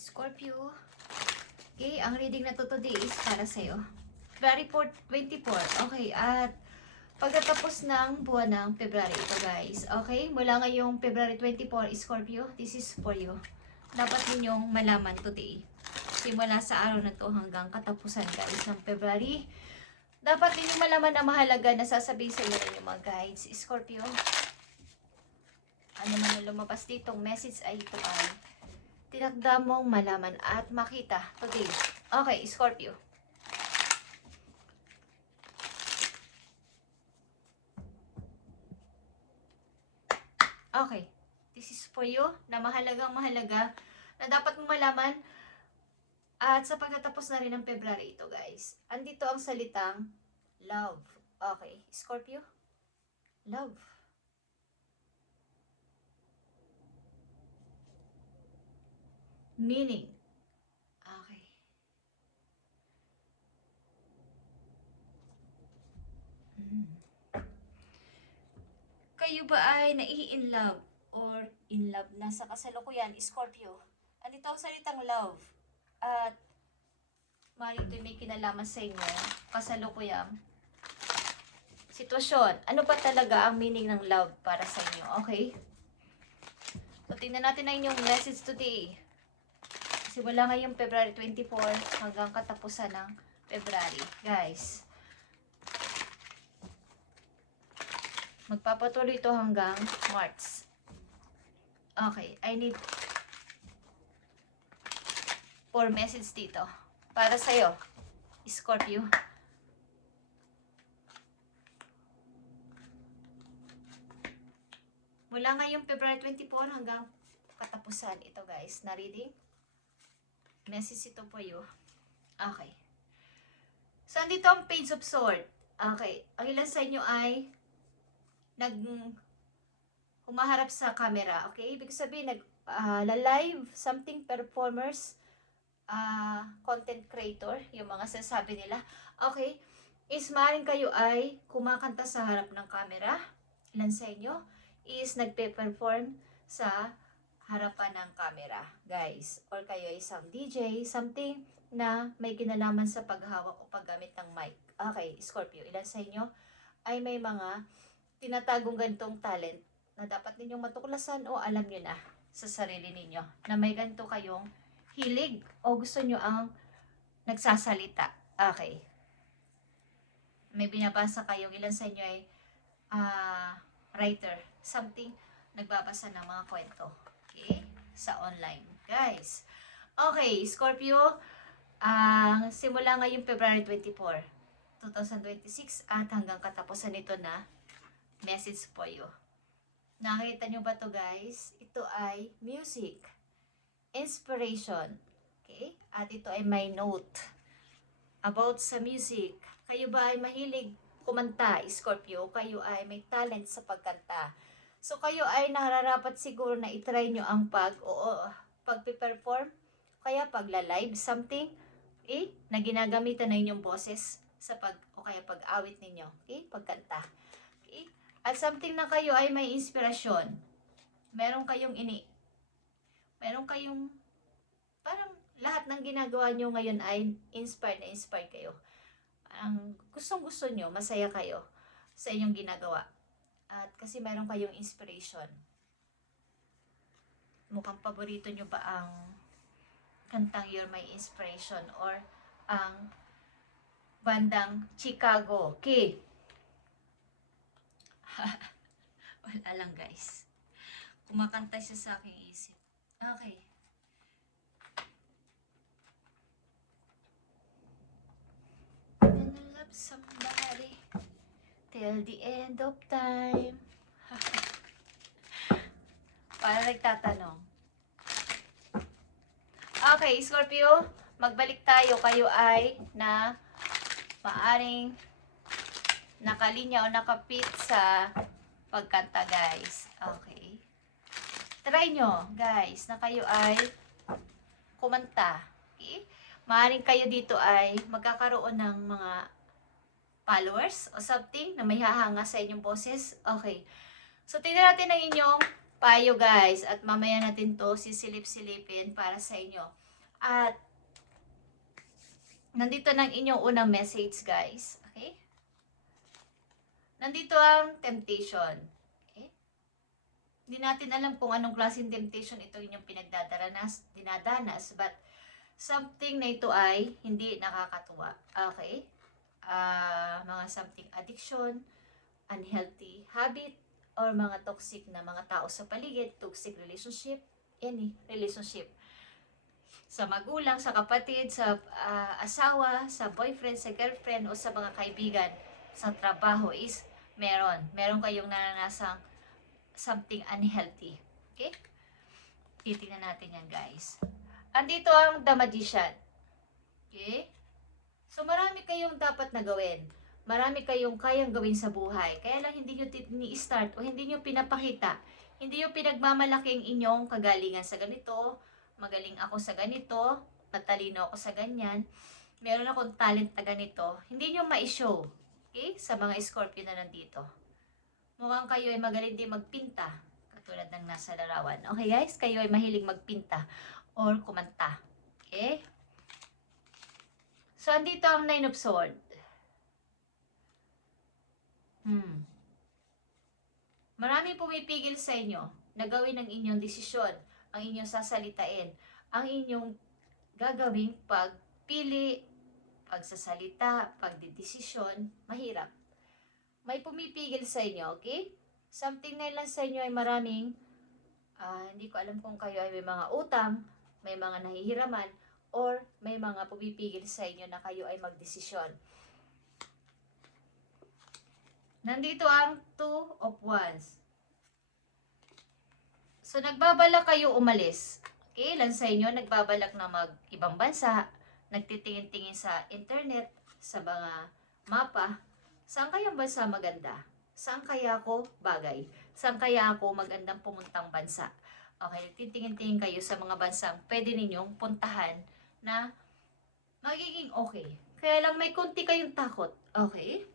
Scorpio. Okay, ang reading na to today is para sa'yo. February 24. Okay, at pagkatapos ng buwan ng February ito guys. Okay, mula ngayong February 24, Scorpio, this is for you. Dapat ninyong malaman today. Simula sa araw na to hanggang katapusan guys ng February. Dapat ninyong malaman ang mahalaga na sasabihin sa inyo ng mga guides. Scorpio, ano man ang lumabas ditong message ay ito ay tinakda mong malaman at makita today. Okay, Scorpio. Okay, this is for you na mahalagang mahalaga na dapat mong malaman. At sa pagtatapos na rin ng February ito guys, andito ang salitang love. Okay, Scorpio, love. Meaning, okay. Kayo ba ay nai-in love or in love na sa kasalukuyan, Scorpio? Andito ang salitang love. At maaaring ito may kinalaman sa inyo, kasalukuyang sitwasyon. Ano ba talaga ang meaning ng love para sa inyo? Okay? So, tingnan natin na inyong message today. Simula ngayong February 24 hanggang katapusan ng February. Guys, magpapatuloy ito hanggang March. Okay, I need 4 message dito. Para sa'yo, Scorpio. Mula ngayong February 24 hanggang katapusan ito guys, na reading. Message ito po you. Okay. So, andito ang Page of Swords. Okay. Ang ilan sa inyo ay humaharap sa camera. Okay? Ibig sabihin, live something performers, content creator, yung mga sasabi nila. Okay? Is maaaring kayo ay kumakanta sa harap ng camera. Ilan sa inyo is nagpe-perform sa harapan ng camera, guys. Or kayo ay isang DJ, something na may kinalaman sa paghawak o paggamit ng mic. Okay, Scorpio, ilan sa inyo ay may mga tinatagong ganitong talent na dapat ninyong matuklasan o alam nyo na sa sarili ninyo na may ganito kayong hilig o gusto nyo ang nagsasalita. Okay. May binabasa kayong ilan sa inyo ay writer, something nagbabasa ng mga kwento. Okay? Sa online. Guys. Okay, Scorpio, simula ngayong February 24, 2026 at hanggang katapusan nito na message for you. Nakita nyo ba to guys? Ito ay music. Inspiration. Okay? At ito ay my note about sa music. Kayo ba ay mahilig kumanta, Scorpio? Kayo ay may talent sa pagkanta. So, kayo ay nararapat siguro na itry nyo ang pag-perform, kaya pagla-live something, na ginagamitan na inyong boses sa o kaya pag-awit ninyo, okay? Pagkanta. Okay? At something na kayo ay may inspirasyon. Meron kayong parang lahat ng ginagawa nyo ngayon ay inspired kayo. Ang gustong-gusto nyo, masaya kayo sa inyong ginagawa. At kasi meron kayong inspiration. Mukhang paborito nyo ba ang kantang You're My Inspiration or ang bandang Chicago? Okay. Wala lang guys. Kumakanta siya sa aking isip. Okay. Gonna love somebody till the end of time. Para nagtatanong. Okay, Scorpio, magbalik tayo. Kayo ay na maaring nakalinya o nakapit sa pagkanta, guys. Okay. Try nyo, guys, na kayo ay kumanta. Okay? Maaring kayo dito ay magkakaroon ng mga followers o something na may hahanga sa inyong boses. Okay. So, tingnan natin ang inyong payo, guys. At mamaya natin to sisilip-silipin para sa inyo. At nandito ng inyong unang message, guys. Okay? Nandito ang temptation. Okay? Hindi natin alam kung anong klaseng temptation ito inyong dinadanas, but something na ito ay hindi nakakatuwa. Okay? Mga something addiction, unhealthy habit, or mga toxic na mga tao sa paligid, toxic relationship, any relationship. Sa magulang, sa kapatid, sa asawa, sa boyfriend, sa girlfriend, o sa mga kaibigan, sa trabaho is meron kayong naranasan something unhealthy. Okay? Titingnan natin yan, guys. Andito ang The Magician. Okay? So, marami kayong dapat na gawin. Marami kayong kayang gawin sa buhay. Kaya lang hindi nyo ni-start o hindi nyo pinapakita. Hindi nyo pinagmamalaki ang inyong kagalingan sa ganito. Magaling ako sa ganito. Matalino ako sa ganyan. Meron akong talent na ganito. Hindi nyo ma-show. Okay? Sa mga Scorpio na nandito. Mukhang kayo ay magaling din magpinta. Katulad ng nasa larawan. Okay guys? Kayo ay mahilig magpinta or kumanta. Okay? So, andito ang Nine of Swords. Marami pumipigil sa inyo na gawin ang inyong desisyon, ang inyong sasalitain, ang inyong gagawing pagpili, pagsasalita, pagdidesisyon, mahirap. May pumipigil sa inyo, okay? Something na lang sa inyo ay maraming, hindi ko alam kung kayo ay may mga utang, may mga nahihiraman, or may mga pumipigil sa inyo na kayo ay magdesisyon. Nandito ang Two of Wands. So, nagbabalak kayo umalis. Okay? Ilan sa inyo nagbabalak na mag-ibang bansa, nagtitingin-tingin sa internet, sa mga mapa. Saan kayang bansa maganda? Saan kaya ako bagay? Saan kaya ako magandang pumuntang bansa? Okay, nagtitingin-tingin kayo sa mga bansang pwede ninyong puntahan na magiging okay. Kaya lang may konti kayong takot. Okay?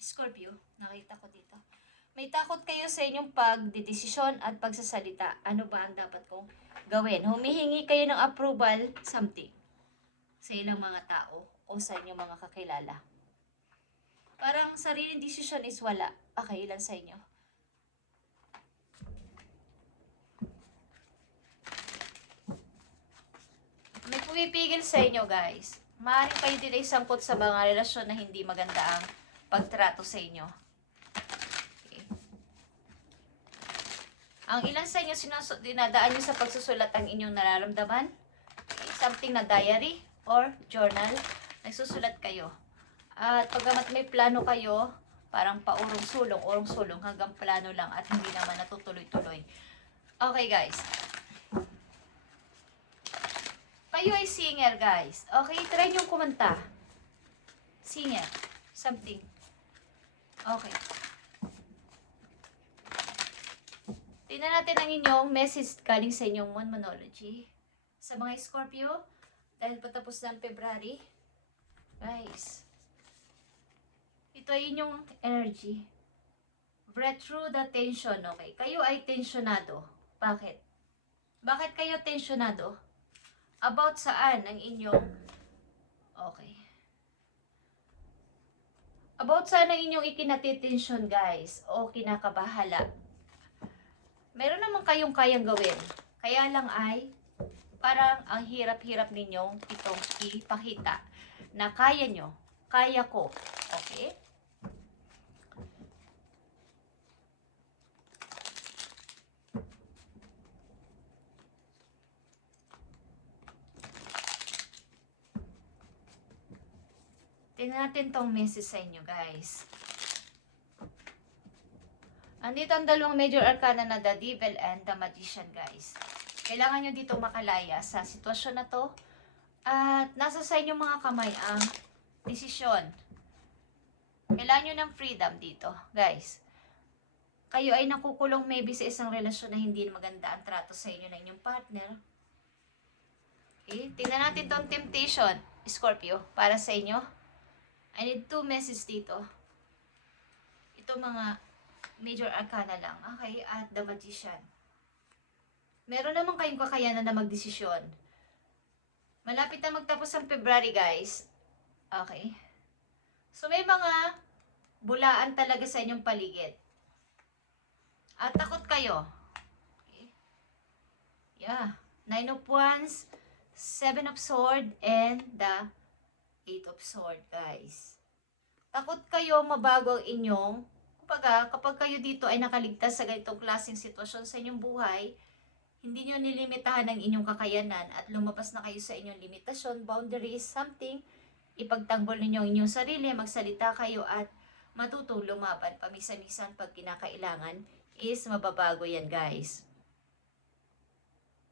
Scorpio, nakita ko dito. May takot kayo sa inyong pagdidesisyon at pagsasalita. Ano ba ang dapat kong gawin? Humihingi kayo ng approval, something, sa ilang mga tao o sa inyong mga kakilala. Parang sariling desisyon is wala. Okay, ilan sa inyo? May pumipigil sa inyo, guys. Maaaring kayo din ay sangkot sa mga relasyon na hindi maganda ang pagtrato sa inyo. Okay. Ang ilan sa inyo dinadaan nyo sa pagsusulat ang inyong nararamdaman. Okay. Something na diary or journal. Nagsusulat kayo. At pagkamat may plano kayo, parang urong-sulong hanggang plano lang at hindi naman natutuloy-tuloy. Okay guys. Kayo ay singer guys. Okay, try nyo kumanta. Singer. Something. Okay. Tingnan natin ang inyong message galing sa inyong Monology. Sa mga Scorpio, dahil patapos na ang February, guys, ito ay inyong energy. Breathe through the tension, okay? Kayo ay tensionado. Bakit? Bakit kayo tensionado? About saan ang inyong, okay. About saan ang inyong ikinatitensyon, guys, o kinakabahala. Meron naman kayong kayang gawin. Kaya lang ay, parang ang hirap-hirap ninyong itong ipakita na kaya nyo, kaya ko. Okay? Tingnan natin tong message sa inyo, guys. Andito ang dalawang major arcana na The Devil and The Magician, guys. Kailangan nyo dito makalaya sa sitwasyon na to. At nasa sa inyong mga kamay ang desisyon. Kailangan nyo ng freedom dito, guys. Kayo ay nakukulong maybe sa isang relasyon na hindi maganda ang trato sa inyo ng inyong partner. Okay, tingnan natin tong temptation, Scorpio, para sa inyo. I need 2 messages dito. Ito mga major arcana lang. Okay, at The Magician. Meron naman kayong kakayanan na magdesisyon. Malapit na magtapos ang February, guys. Okay. So, may mga bulaan talaga sa inyong paligid. At takot kayo. Okay. Yeah. 9 of Wands, 7 of Swords, and the 8 of Swords, guys. Takot kayo mabago ang inyong, kapag kayo dito ay nakaligtas sa ganitong klaseng sitwasyon sa inyong buhay, hindi nyo nilimitahan ang inyong kakayanan at lumabas na kayo sa inyong limitasyon, boundaries, something, ipagtanggol ninyo ang inyong sarili, magsalita kayo at matutong lumaban pamisa-misan pag kinakailangan is mababago yan, guys.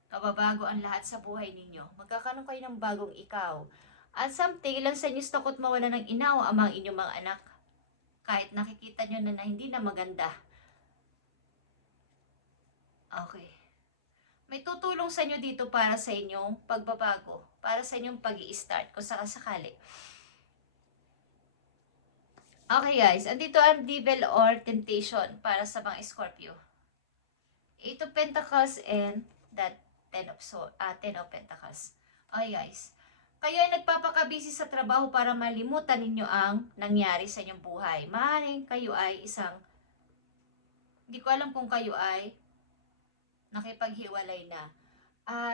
Mababago ang lahat sa buhay ninyo. Magkakaroon kayo ng bagong ikaw. At something, ilan sa inyo takot mawala ng inaw ang mga inyong mga anak. Kahit nakikita nyo na hindi na maganda. Okay. May tutulong sa inyo dito para sa inyong pagbabago. Para sa inyong pag-i-start kung sakasakali. Okay guys, andito ang Devil or Temptation para sa mga Scorpio. 8 of Pentacles and that 10 of Pentacles. Okay guys. Kayo ay nagpapakabisi sa trabaho para malimutan ninyo ang nangyari sa inyong buhay. Maaaring kayo ay hindi ko alam kung kayo ay nakipaghiwalay na.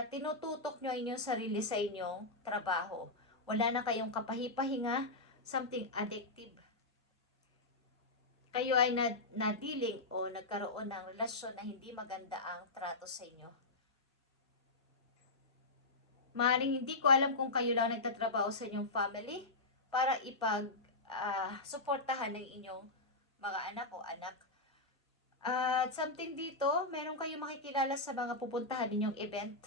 Tinututok nyo inyong sarili sa inyong trabaho. Wala na kayong kapahipahinga, something addictive. Kayo ay nadiling o nagkaroon ng relasyon na hindi maganda ang trato sa inyo. Maaaring hindi ko alam kung kayo lang nagtatrabaho sa inyong family para suportahan ng inyong mga anak o anak. At something dito, meron kayong makikilala sa mga pupuntahan ninyong event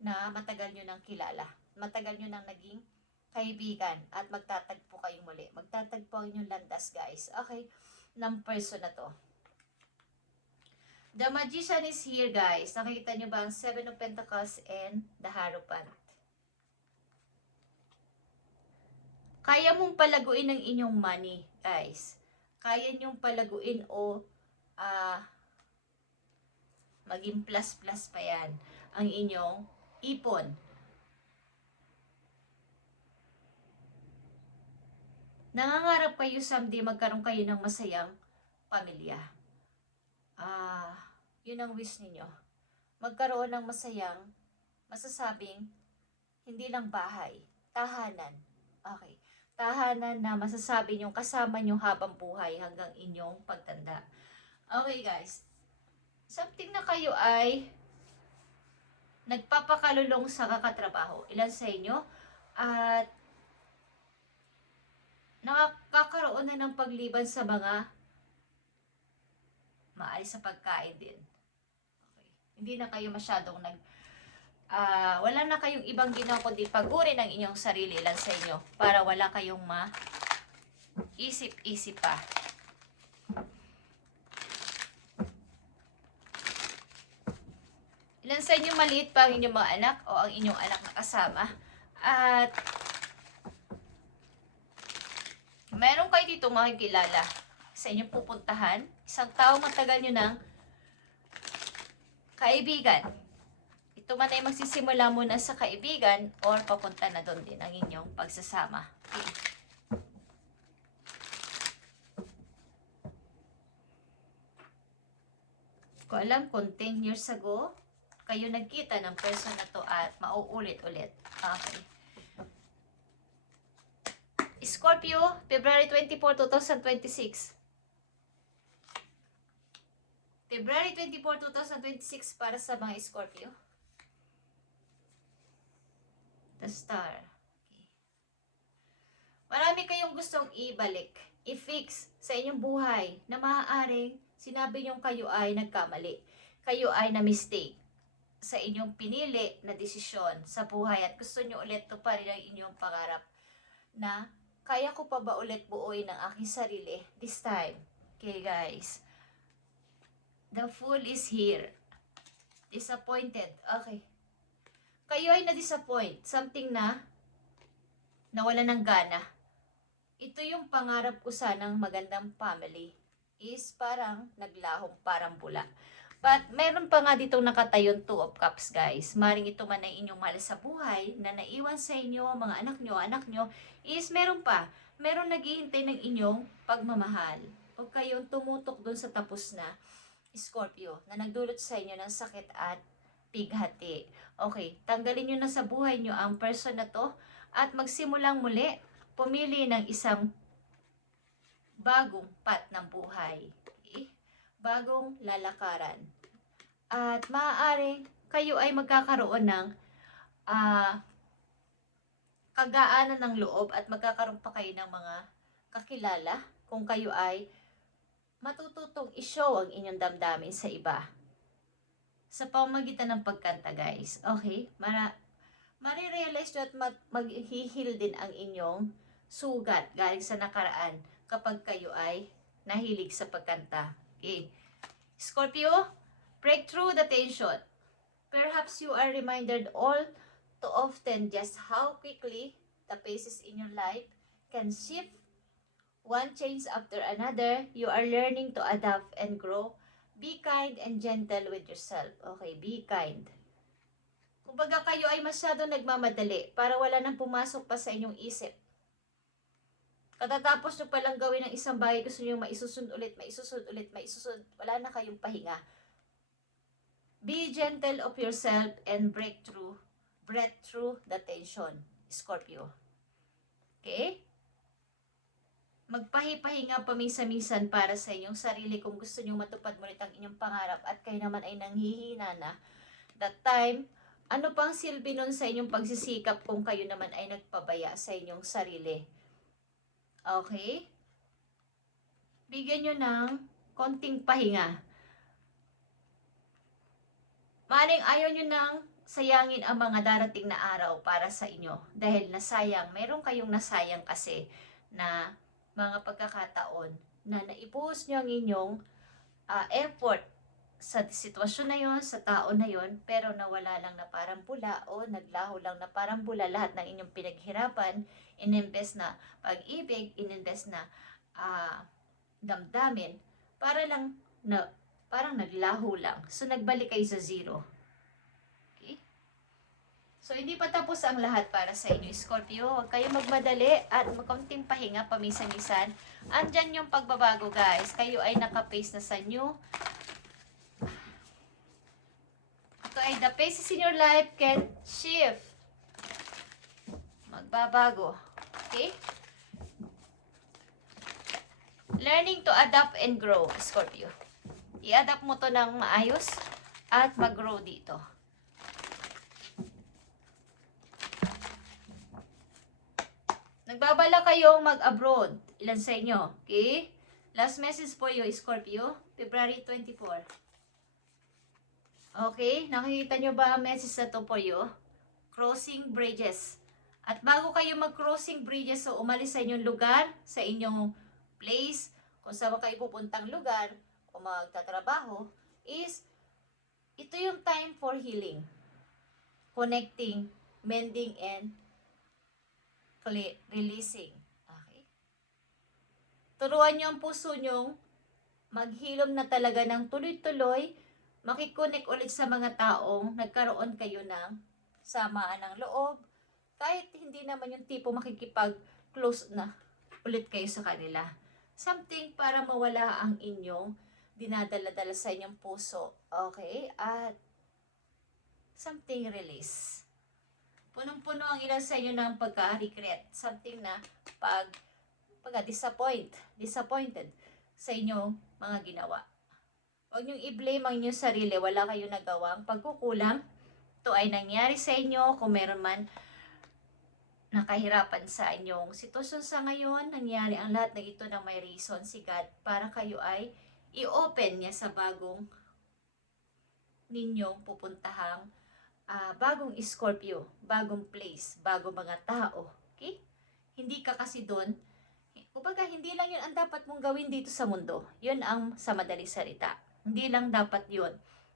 na matagal nyo nang kilala. Matagal nyo nang naging kaibigan at magtatagpo kayong muli. Magtatagpo ang inyong landas, guys. Okay, ng person na to. The Magician is here, guys. Nakikita nyo ba ang 7 of Pentacles and the Hierophant? Kaya mong palaguin ang inyong money, guys. Kaya nyong palaguin o maging plus-plus pa yan ang inyong ipon. Nangangarap kayo someday magkaroon kayo ng masayang pamilya. Yun ang wish ninyo. Magkaroon ng masasabing, hindi lang bahay, tahanan. Okay. Tahanan na masasabi nyo kasama nyo habang buhay hanggang inyong pagtanda. Okay guys. Something na kayo ay nagpapakalulong sa kakatrabaho. Ilan sa inyo? At nakakaroon na ng pagliban sa mga maalis sa pagkain din. Okay. Hindi na kayo masyadong wala na kayong ibang ginawa kundi pagurin ang inyong sarili lang sa inyo para wala kayong isip-isip pa. Ilan sa inyo maliit pa ang inyong mga anak o ang inyong anak na kasama at meron kayo dito makikilala sa inyong pupuntahan, isang tao matagal nyo ng kaibigan. Ito man ay magsisimula muna sa kaibigan or papunta na doon din ang inyong pagsasama. Okay. Ko alam kung 10 years ago, kayo nagkita ng person na to at mauulit-ulit. Okay. Scorpio, February 24, 2026. February 24, 2026 para sa mga Scorpio. The Star. Okay. Marami kayong gustong ibalik, i-fix sa inyong buhay na maaaring sinabi niyong kayo ay nagkamali. Kayo ay na-mistake sa inyong pinili na desisyon sa buhay at gusto niyo ulit tuparin ang inyong pangarap na kaya ko pa ba ulit buuin ang aking sarili this time. Okay guys. The Fool is here. Disappointed. Okay. Kayo ay na-disappoint. Something na nawala ng gana. Ito yung pangarap ko sanang magandang family. Is parang naglahong parang bula. But meron pa nga ditong nakatayong Two of Cups, guys. Maring ito man ay inyong mahal sa buhay na naiwan sa inyo, mga anak nyo, is meron pa. Meron naghihintay ng inyong pagmamahal. Huwag kayong tumutok dun sa tapos na Scorpio na nagdulot sa inyo ng sakit at pighati. Okay, tanggalin nyo na sa buhay nyo ang person na to at magsimulang muli, pumili ng isang bagong path ng buhay. Okay? Bagong lalakaran. At maaaring kayo ay magkakaroon ng kagaanan ng loob at magkakaroon pa kayo ng mga kakilala kung kayo ay matututong i-show ang inyong damdamin sa iba. Sa pamamagitan ng pagkanta, guys. Okay? Marirealize nyo at maghihil din ang inyong sugat galing sa nakaraan kapag kayo ay nahilig sa pagkanta. Okay? Scorpio, break through the tension. Perhaps you are reminded all too often just how quickly the phases in your life can shift. One change after another, you are learning to adapt and grow. Be kind and gentle with yourself. Okay, be kind. Kumbaga kayo ay masyadong nagmamadali para wala nang pumasok pa sa inyong isip. Katatapos nyo palang gawin ng isang bagay, gusto nyo maisusunod ulit, wala na kayong pahinga. Be gentle of yourself and break through the tension, Scorpio. Okay? Magpahipahinga paminsan-minsan para sa inyong sarili kung gusto nyo matupad mo rin ang inyong pangarap at kayo naman ay nanghihina na. That time, ano pang silbi nun sa inyong pagsisikap kung kayo naman ay nagpabaya sa inyong sarili? Okay? Bigyan nyo ng konting pahinga. Maring ayaw nyo nang sayangin ang mga darating na araw para sa inyo. Dahil nasayang, meron kayong nasayang kasi na mga pagkakataon na naibuhos nyo ang inyong effort sa sitwasyon na yon, sa tao na yon, pero nawala lang na parang bula o naglaho lang na parang bula lahat ng inyong pinaghirapan, ininvest na pag-ibig, ininvest na damdamin, para lang na parang naglaho lang. So nagbalik kayo sa zero. Okay? So hindi pa tapos ang lahat para sa inyo, Scorpio. Huwag kayong magmadali at magkaunting pahinga paminsan-minsan. Andyan yung pagbabago, guys. Kayo ay nakapace na sa new. Ito ay the phases in your life can shift. Magbabago. Okay? Learning to adapt and grow, Scorpio. I-adapt mo to ng maayos at mag-grow dito. Nagbabala kayong mag-abroad. Ilan sa inyo? Okay? Last message for you, Scorpio. February 24. Okay? Nakikita nyo ba ang message na to for you? Crossing bridges. At bago kayo mag-crossing bridges, so umalis sa inyong lugar, sa inyong place, kung saan kayo pupuntang lugar, o magtatrabaho, is, ito yung time for healing. Connecting, mending, and releasing. Okay? Turuan nyo ang puso nyong maghilom na talaga ng tuloy-tuloy, makikonek ulit sa mga taong nagkaroon kayo ng samaan ng loob, kahit hindi naman yung tipo makikipag-close na ulit kayo sa kanila. Something para mawala ang inyong dinadala-dala sa inyong puso. Okay? At something release. Punong-puno ang ilan sa inyo ng pagka-regret. Something na disappointed sa inyong mga ginawa. Huwag niyong i-blame ang inyong sarili. Wala kayong nagawang pagkukulang. Ito ay nangyari sa inyo. Kung meron man nakahirapan sa inyong sitwasyon sa ngayon, nangyari ang lahat ng ito ng may reason si God para kayo ay i-open niya sa bagong ninyong pupuntahang bagong Scorpio, bagong place, bagong mga tao. Okay? Hindi ka kasi doon. Kumbaga, hindi lang yun ang dapat mong gawin dito sa mundo. Yun ang sa madaling salita. Hindi lang dapat yun.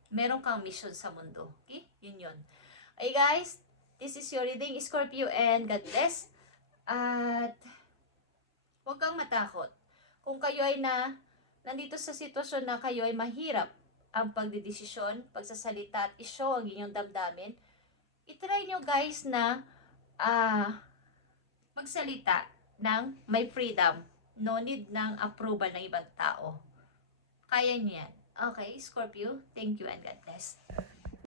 Meron kang mission sa mundo. Okay? Yun. Okay guys, this is your reading, Scorpio, and God bless. At huwag kang matakot. Kung kayo ay nandito sa sitwasyon na kayo ay mahirap ang pagdidesisyon, pagsasalita at i-show ang inyong damdamin, itry nyo guys na magsalita ng may freedom. No need ng approval ng ibang tao. Kaya nyo yan. Okay, Scorpio, thank you and God bless.